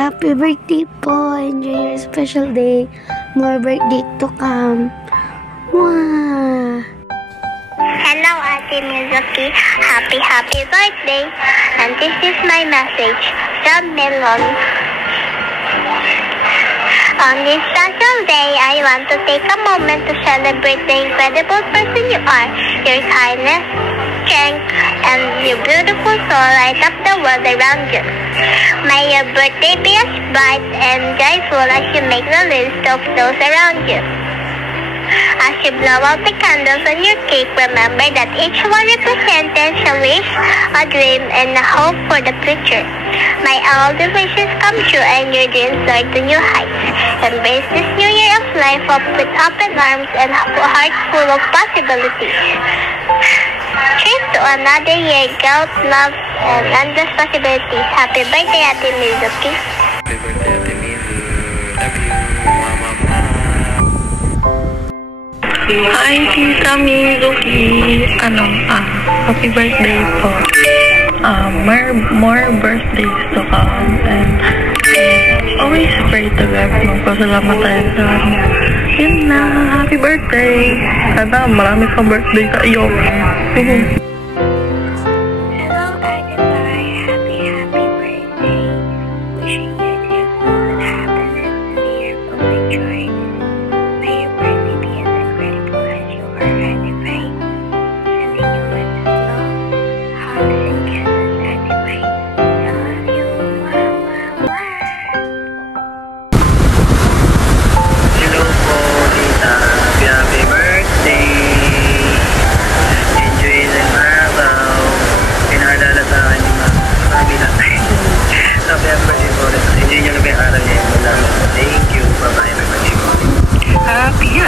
Happy birthday po. Enjoy your special day. More birthday to come. Mwah! Hello, Ate Mizuki. Happy birthday. And this is my message from Melon. On this special day, I want to take a moment to celebrate the incredible person you are. Your kindness, strength, and your beautiful soul light up the world around you. May your birthday be as bright and joyful as you make the list of those around you. As you blow out the candles on your cake, remember that each one represents a wish, a dream, and a hope for the future. May all the wishes come true and your dreams soar to new heights. Embrace this new year of life up with open arms and a heart full of possibilities. Cheers to another year, growth, love, and endless possibilities. Happy birthday, Ate Mizuki. Happy birthday, Ate Mizu. Love you, Mama. Hi, Tita Mizuki. Happy birthday po. More birthdays to come, and always pray to God. Magpasalamat tayo sa kanya. Yun na, happy birthday. Sana marami pang birthday sa iyo. Hello, Ate Pai. Happy birthday. Wishing you a full happiness and a year full of joy. May your birthday be as incredible as you are, Ate Pai. Sending you with love, hugs, and kisses, Ate Pai. I love you, Mama. Hello po, Tita. Happy birthday. Enjoy ng araw. Pinaalala sa akin yung mga pamilya tayo. Happy birthday po. Enjoy nyo na ba yung araw niya? Thank you. Bye-bye. Happy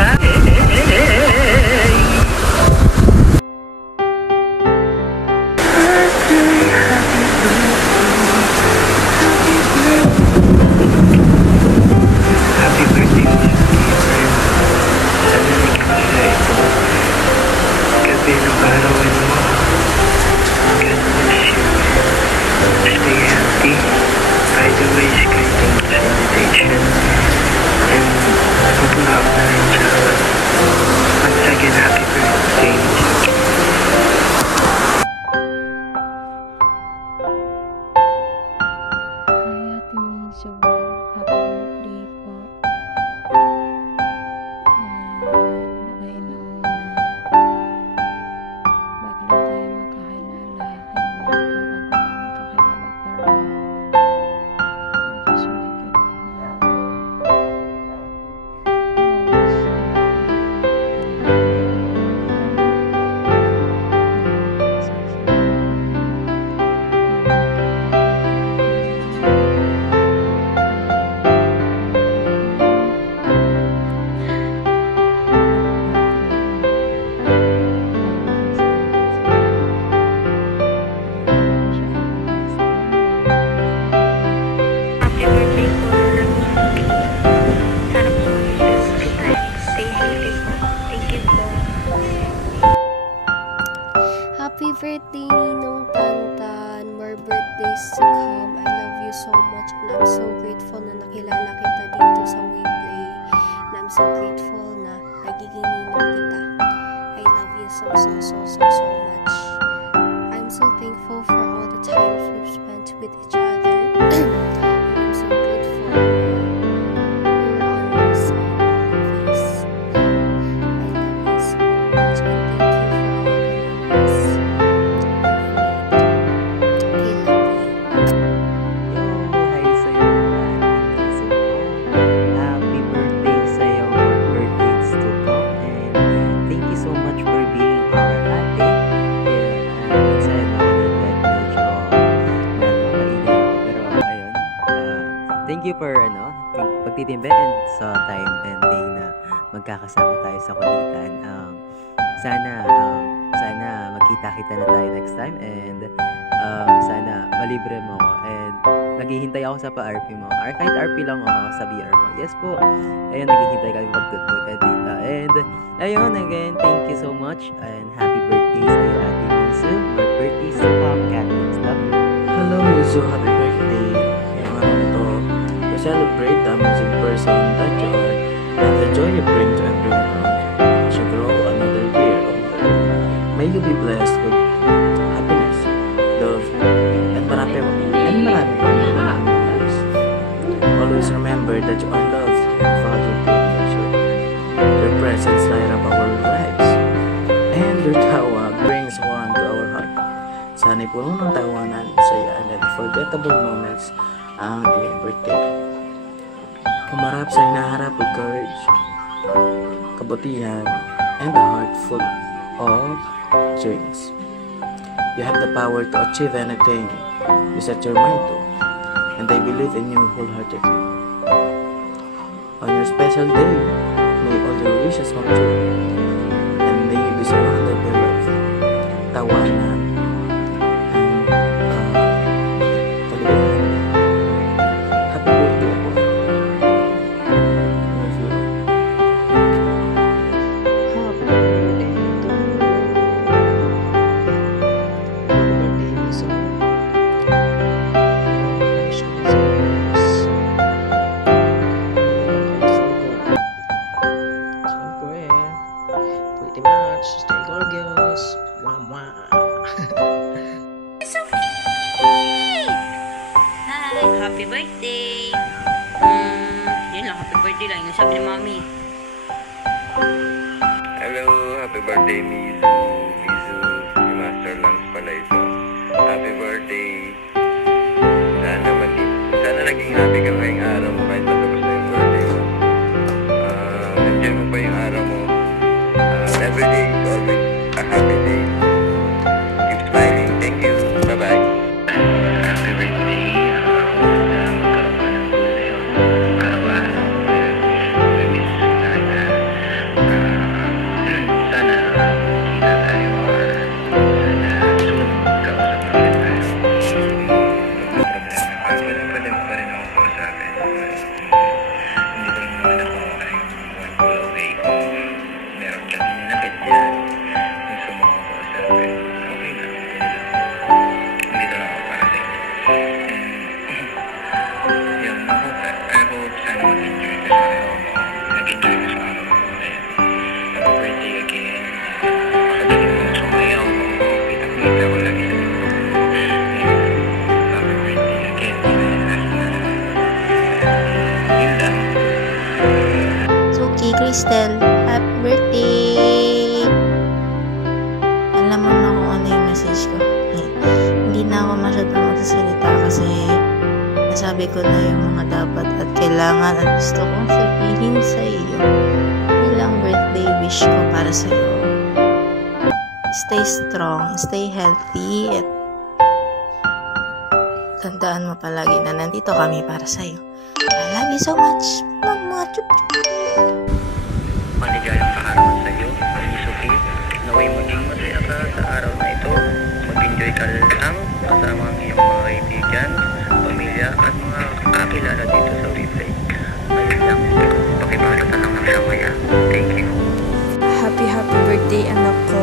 Happy birthday, Ninong Tantan. More birthdays to come. I love you so much and I'm so grateful na nakilala kita dito sa WePlay. And I'm so grateful na nagiging ninong kita. I love you so much. I'm so thankful for all the times we've spent with each other. And I'm so grateful na you're on my side always. I love you so much and thank you for all the memories. Thank you for pagtitimbe and sa time and day na magkakasama tayo sa kulitan. Sana magkita-kita na tayo next time, and sana malibre mo ako, and naghihintay ako sa pa-RP mo. Kahit RP lang ako sa BR mo. Yes po. Ayun, naghihintay kami magtutut at dita. And ayun, again, thank you so much and happy birthday sa iyo, Ate Mizu. More birthdays to come, Catholics. Love you. Hello, Mizu. Happy birthday. Yung araw na to, celebrate the amazing person that you are and the joy you bring to everyone around you. As you grow another year older, may you be blessed with happiness, love, and marami pang lives. Always remember that you are loved and valued beyond measure. Your presence light up our lives, and your tawa brings warmth to our heart. Sana'y puno ng tawanan, saya, and unforgettable moments ang iyong birthday. Humarap sa hinaharap with courage, kabutihan, and a heart full of dreams. You have the power to achieve anything you set your mind to, and I believe in you wholeheartedly. On your special day, may all your wishes come true, and may you be surrounded by love, tawanan, stay gorgeous. Wah wah. Hi, happy birthday. Yun lang, happy birthday lang. Yung sabi ni Mami. Hello, happy birthday, Mizu. Yung master lungs pala ito. Happy birthday. Sana naging happy ka ngayong araw mo kahit matapos na yung birthday mo. Enjoy mo pa yung araw mo. Every day is always a happy day. Keep smiling. Thank you. Bye-bye. Happy birthday. Crystal, happy birthday! Alam mo na kung ano yung message ko. Hindi na ako masyadong magsasalita kasi nasabi ko na yung mga dapat at kailangan at gusto kong sabihin sa iyo bilang birthday wish ko para sa iyo. Stay strong, stay healthy, at tandaan mo palagi na nandito kami para sa iyo. I love you so much. Mama, chup chup. Maligayang kaarawan sa iyo, Mizuki. Naway maging masaya ka sa araw na ito. Mag-enjoy ka lang kasama ang iyong mga kaibigan, pamilya at mga kakilala dito sa WePlay. Ngayon lang, pakibalatan lang ng samaya. Thank you. Happy birthday, anak ko.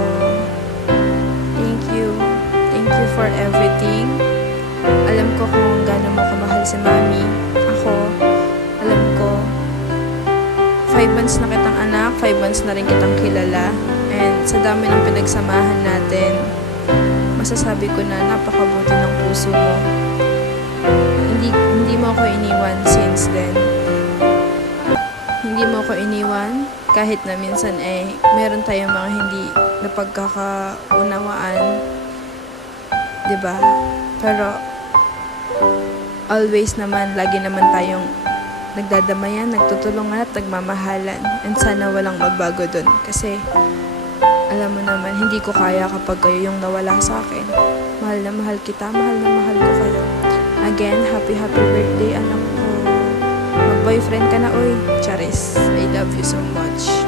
Thank you. Thank you for everything. Alam ko kung gaano mo kamahal si Mami. Ako, alam ko 5 months na kitang anak, 5 months na rin kitang kilala, and sa dami ng pinagsamahan natin, masasabi ko na napakabuti ng puso mo. Hindi mo ako iniwan since then. Hindi mo ako iniwan kahit na minsan meron tayong mga hindi napagkakaunawaan, 'di ba? Pero always naman, lagi naman tayong nagdadamayan, nagtutulungan at nagmamahalan, and sana walang magbago dun kasi alam mo naman, hindi ko kaya kapag kayo yung nawala sa akin. Mahal na mahal kita, mahal na mahal ko kayo. Again, happy birthday, anak ko. Mag-boyfriend ka na, oy. Charis, I love you so much.